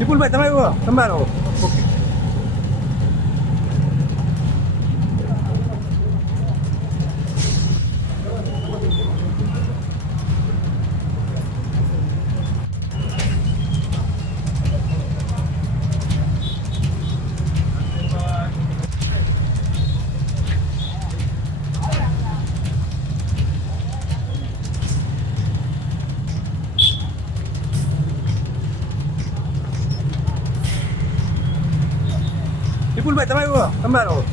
વિપુલભાઈ તમે તમારો ઓકે વિપુલભાઈ તમે તમારો